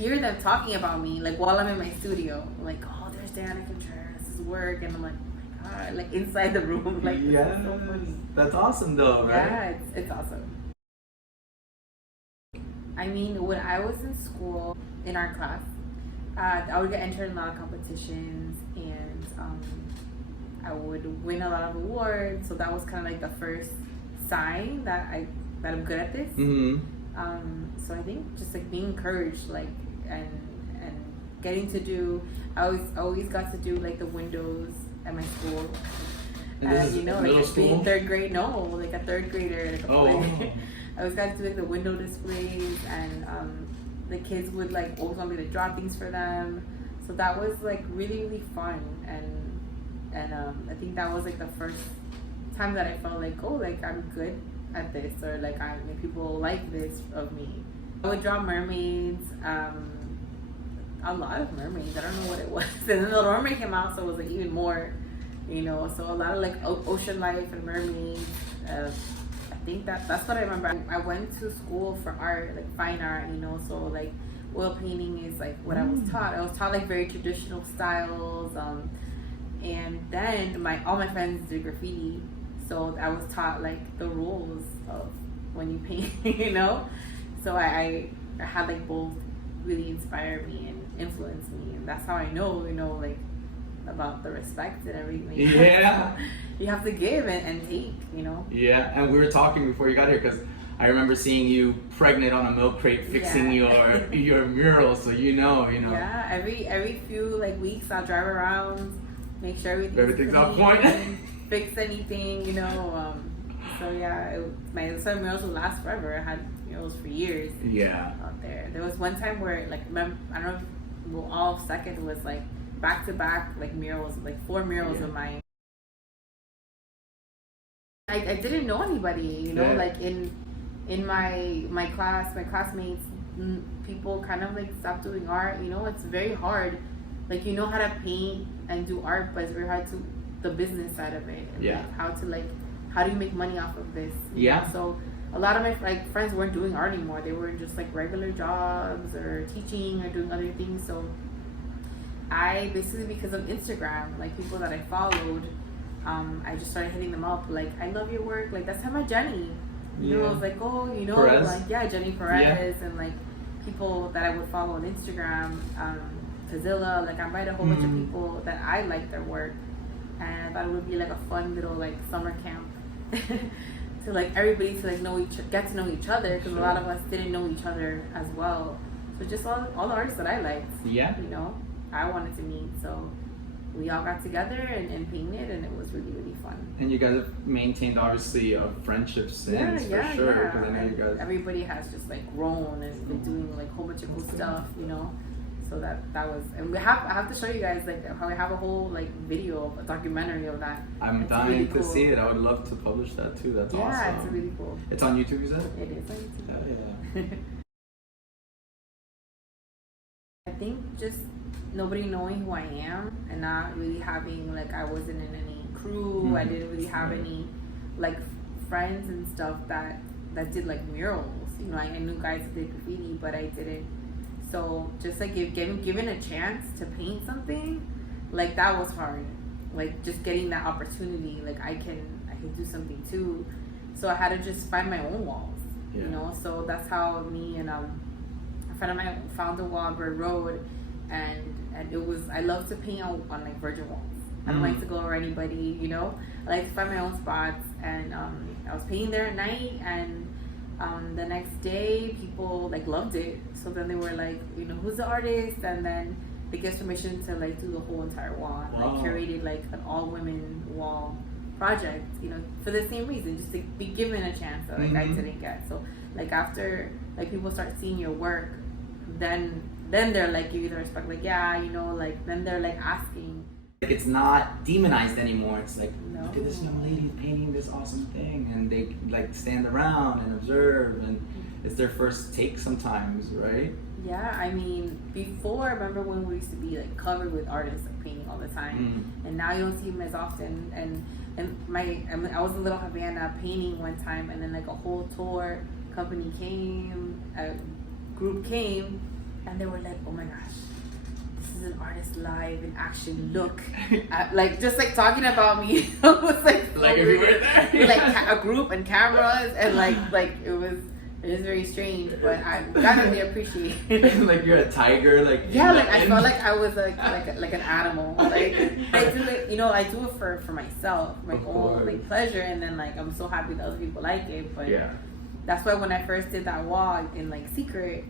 hear them talking about me, like while I'm in my studio. I'm like, oh, there's Didi Contreras' work, and I'm like, oh my god, like inside the room, like yeah, this is so funny. That's awesome though, right? Yeah, it's awesome. I mean, when I was in school, in our class, I would get entered in a lot of competitions, and I would win a lot of awards. So that was kind of like the first sign that I'm good at this. So I think just like being encouraged, like and getting to do. I always got to do like the windows at my school. You know, like being third grade. No, like a third grader. Like I always got to do like the window displays, and the kids would like always want me to draw things for them. So that was like really fun, and I think that was like the first time that I felt like, oh, like I'm good at this, or like people like this of me. I would draw mermaids, a lot of mermaids. I don't know what it was. And then the Little Mermaid came out, so it was like even more, you know. So a lot of like ocean life and mermaids. I think that's what I remember. I went to school for art, like fine art, you know. So like oil painting is like what I was taught. I was taught like very traditional styles, and then all my friends did graffiti. So I was taught like the rules of when you paint, you know. So I had like both really inspire me and influence me, and that's how I know, you know, like about the respect and everything. Yeah. You have to give and take, you know. Yeah, and we were talking before you got here because I remember seeing you pregnant on a milk crate fixing your mural, so you know. Yeah, every few like weeks I'll drive around, make sure everything's on point. Fix anything, you know. So yeah, my murals will last forever. I had murals for years. Yeah. Out there. There was one time where like I don't know if all second was like back to back like murals, like 4 murals of mine. I didn't know anybody, you know, like in my class, my classmates, people kind of like stopped doing art. You know, it's very hard. Like you know how to paint and do art, but it's very hard to the business side of it. And like how do you make money off of this? You know? So a lot of my friends weren't doing art anymore. They were just like regular jobs or teaching or doing other things. So I basically, because of Instagram, like people that I followed, I just started hitting them up. Like, I love your work. Like, that's how my Jenny. You know, I was like, oh, you know, Perez. like Jenny Perez, and like people that I would follow on Instagram, Tazilla. Like, I invited a whole bunch of people that I like their work, and I thought it would be like a fun little like summer camp to like everybody to like get to know each other, because a lot of us didn't know each other as well. So just all the artists that I liked, you know, I wanted to meet. So we all got together and painted, and it was really fun. And you guys have maintained obviously a friendship since, for sure. Because I know you guys. Everybody has just like grown and been doing like a whole bunch of cool stuff, you know. So that was, and I have to show you guys like how I have a whole like video of a documentary of that. I'm dying to see it. I would love to publish that too. That's awesome. Yeah, it's really cool. It's on YouTube, you said? It is on YouTube. Yeah. I think just nobody knowing who I am and not really having like, I wasn't in any crew. I didn't really have any like friends and stuff that did like murals. You know, I knew guys that did graffiti, but I didn't. So just like given a chance to paint something, like that was hard. Like just getting that opportunity, like I can do something too. So I had to just find my own walls, you know. So that's how me and a friend of mine found a wall on Bird Road, and it was, I love to paint on like virgin walls. I don't like to go over anybody, you know. I like to find my own spots, and I was painting there at night, and the next day people like loved it. So then they were like, you know, who's the artist? And then they gave permission to like do the whole entire wall. And I curated like an all women wall project, you know, for the same reason, just to be given a chance that like I didn't get. So like after like people start seeing your work, then they're like, give you the respect, like, yeah, you know, like then they're like asking. Like it's not demonized anymore. It's like, look at this young lady painting this awesome thing, and they like stand around and observe, and it's their first take sometimes, right? Yeah, I mean, before, I remember when we used to be like covered with artists like painting all the time, and now you don't see them as often. And I was in Little Havana painting one time, and then like a whole tour company came, a group came, and they were like, oh my gosh, this is an artist live in action. Look, like just like talking about me. It was like so like if you were there, like a group and cameras and like it was very strange, but I definitely appreciate it. Like you're a tiger, like yeah, like I felt like I was like an animal. Like I do it, you know, I do it for myself, my own like pleasure, and then like I'm so happy that other people like it. But yeah, that's why when I first did that wall in like secret,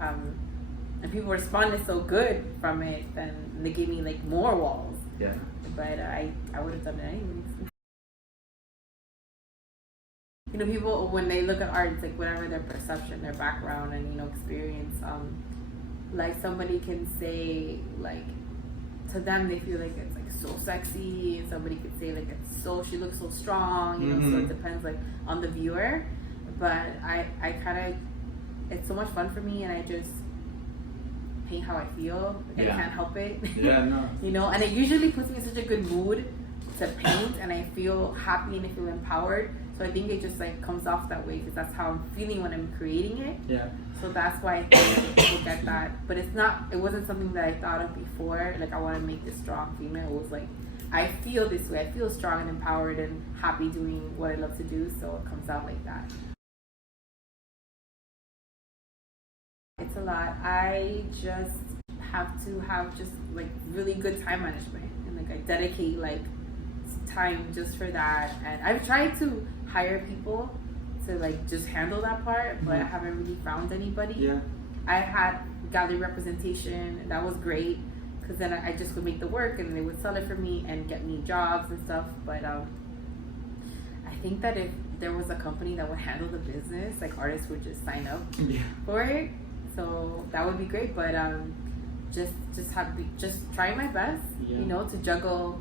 and people responded so good from it, then they gave me like more walls. Yeah. But I would have done it anyways. You know, people when they look at art, it's like whatever their perception, their background, and you know experience. Like somebody can say like to them they feel like it's like so sexy, and somebody could say like it's so she looks so strong. You know, so it depends like on the viewer. But I kind of it's so much fun for me, and I just paint how I feel. Like, I can't help it. Yeah, no. You know, and it usually puts me in such a good mood to paint, and I feel happy and I feel empowered. So I think it just like comes off that way because that's how I'm feeling when I'm creating it. Yeah. So that's why I think people get that. But it wasn't something that I thought of before. Like I want to make this strong female. It was like I feel this way. I feel strong and empowered and happy doing what I love to do. So it comes out like that. It's a lot. I just have to have just like really good time management, and like I dedicate like time just for that. And I've tried to hire people to like just handle that part, but I haven't really found anybody. Yeah. I had gallery representation, and that was great because then I just would make the work and they would sell it for me and get me jobs and stuff. But I think that if there was a company that would handle the business, like artists would just sign up for it. So that would be great. But just trying my best, you know, to juggle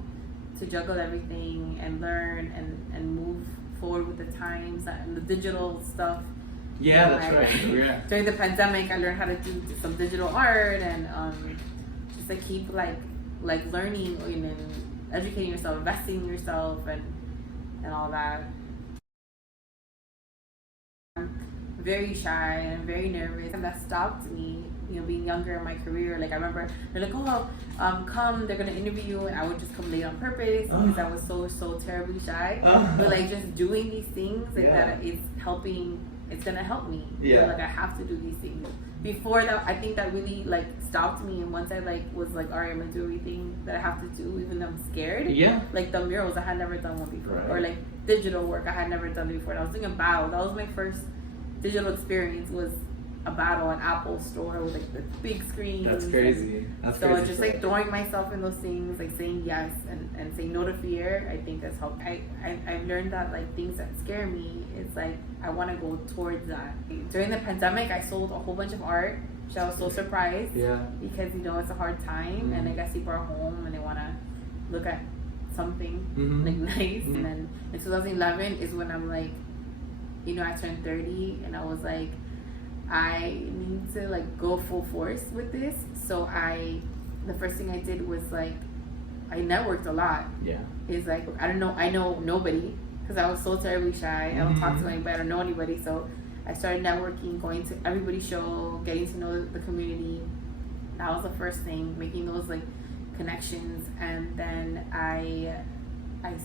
everything and learn and move forward with the times and the digital stuff. Yeah, that's right. Yeah. During the pandemic, I learned how to do some digital art and just to keep like learning and educating yourself, investing in yourself, and all that. I'm very shy and very nervous, and that stopped me. You know, being younger in my career, like I remember they're like, "Oh, come, they're gonna interview you," and I would just come late on purpose because I was so terribly shy. But like just doing these things, like that, it's helping. It's gonna help me. You know, like I have to do these things. Before that, I think that really like stopped me. And once I like was like, all right, I'm gonna do everything that I have to do, even though I'm scared. Yeah. Like the murals, I had never done one before, or like digital work, I had never done before. And I was doing a battle. That was my first digital experience. Was a battle at Apple store with like the big screen. That's crazy. That's so crazy. Just like throwing myself in those things, like saying yes and saying no to fear, I think has helped. I've learned that like things that scare me, it's like I want to go towards that. During the pandemic, I sold a whole bunch of art, which I was so surprised. Yeah. Because you know it's a hard time, and I guess people are home and they want to look at something like nice. And then in 2011 is when I'm like, you know, I turned 30, and I was like, I need to like go full force with this. So the first thing I did was like, I networked a lot. Yeah. It's like, I know nobody because I was so terribly shy. I don't talk to anybody, I don't know anybody. So I started networking, going to everybody's show, getting to know the community. That was the first thing, making those like connections. And then I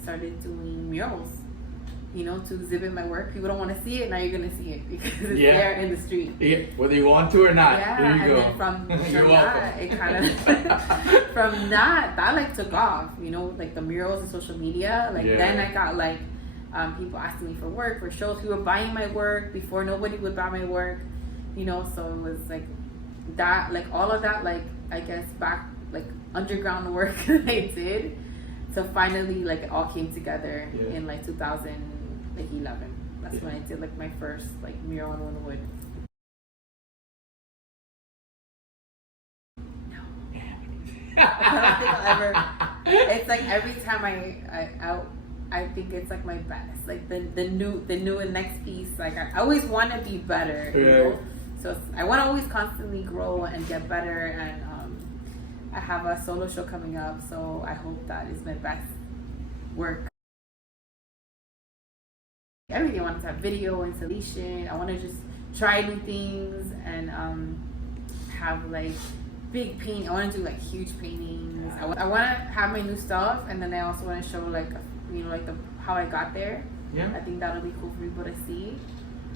started doing murals. You know, to exhibit my work. People don't want to see it, now you're going to see it because it's there in the street. Yeah, whether you want to or not. Yeah, there you go. Then from that, it kind of, from that like took off, you know, like the murals and social media. Like then I got like people asking me for work, for shows. People were buying my work before nobody would buy my work, you know, so it was like that, like all of that, like I guess back, like underground work that I did. So finally, like it all came together in like 2011. That's when I did like my first like mural in Wynwood. No, I don't think I'll ever. It's like every time I think it's like my best. Like the new and next piece. Like I always want to be better. You know? So I want to always constantly grow and get better. And I have a solo show coming up, so I hope that is my best work. Everything. I want to have video installation. I want to just try new things and have like big paint. I want to do like huge paintings. I want to have my new stuff, and then I also want to show like like how I got there. Yeah. I think that'll be cool for people to see,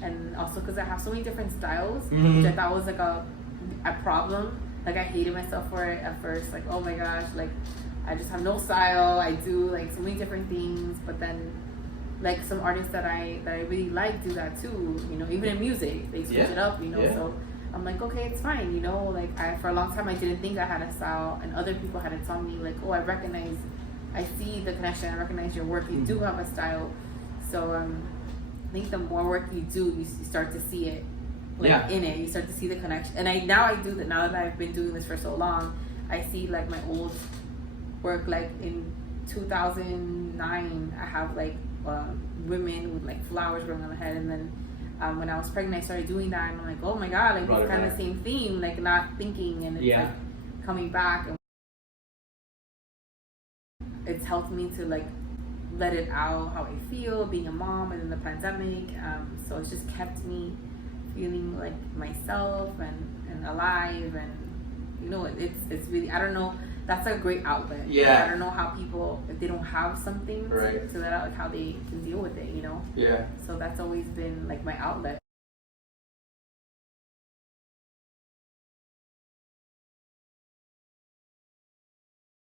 and also because I have so many different styles, Mm-hmm. which I thought was like a problem. Like I hated myself for it at first. Like, oh my gosh, like I just have no style. I do like so many different things, but then like some artists that I really like do that too. Even in music, they switch it up. So I'm like, okay, it's fine. Like for a long time I didn't think I had a style, and other people had to tell me like, oh, I see the connection. I recognize your work. You do have a style. So I think the more work you do, you start to see it. In it, you start to see the connection. And now that I've been doing this for so long, I see like my old work. Like in 2009, I have like women with like flowers growing on their head, and then when I was pregnant, I started doing that, and I'm like, oh my god, like it's kind of the same theme, like not thinking, and it's like coming back, and it's helped me to like let it out how I feel being a mom and in the pandemic. So it's just kept me feeling like myself and alive, and it's really, I don't know, that's a great outlet. I don't know how people, if they don't have something to let out, like how they can deal with it. So that's always been like my outlet.